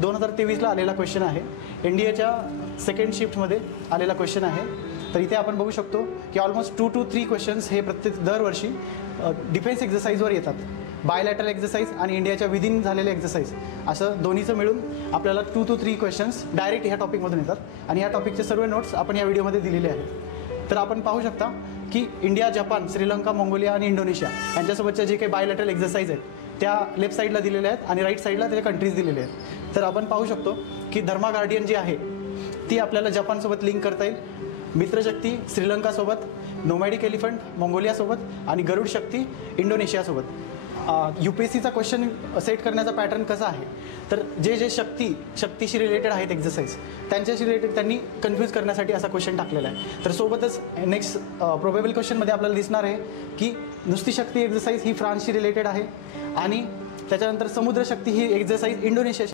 2023ला आलेला क्वेश्चन आहे. इंडियाच्या सेकंड शिफ्टमध्ये आलेला क्वेश्चन आहे. तर इथे आपण बघू शकतो की ऑलमोस्ट 2 to 3 क्वेश्चन्स हे दरवर्षी डिफेन्स एक्झरसाइजवर येतात. बायलॅटरल एक्झरसाइज आणि इंडियाच्या विदिन झालेले एक्झरसाइज असं दोन्हीचं मिळून आपल्याला 2 to 3 क्वेश्चन्स डायरेक्ट ह्या टॉपिकमधून येतात आणि ह्या टॉपिकचे सर्व नोट्स आपण या व्हिडिओमध्ये दिलेले आहेत. तर आपण पाहू शकता की इंडिया, जपान, श्रीलंका, मंगोलिया आणि इंडोनेशिया यांच्यासोबतच्या जे काही बायलॅटरल एक्झरसाइज आहेत त्या लेफ्ट साईडला दिलेल्या आहेत आणि राईट साईडला त्याच्या कंट्रीज दिलेले आहेत. तर आपण पाहू शकतो की धर्मा गार्डियन जी आहे ती आपल्याला जपानसोबत लिंक करता येईल, मित्रशक्ती श्रीलंकासोबत, नोमॅडिक एलिफंट मंगोलियासोबत आणि गरुड शक्ती इंडोनेशियासोबत. UPSCचा क्वेश्चन सेट करण्याचा पॅटर्न कसा आहे तर जे शक्तीशी रिलेटेड आहेत एक्झरसाइज त्यांच्याशी रिलेटेड त्यांनी कन्फ्यूज करण्यासाठी असा क्वेश्चन टाकलेला आहे. तर सोबतच नेक्स्ट प्रोबेबल क्वेश्चनमध्ये आपल्याला दिसणार आहे की नुसती शक्ती एक्झरसाइज ही फ्रान्सशी रिलेटेड आहे आणि त्याच्यानंतर समुद्र शक्ती ही एक्झरसाइज इंडोनेशियाशी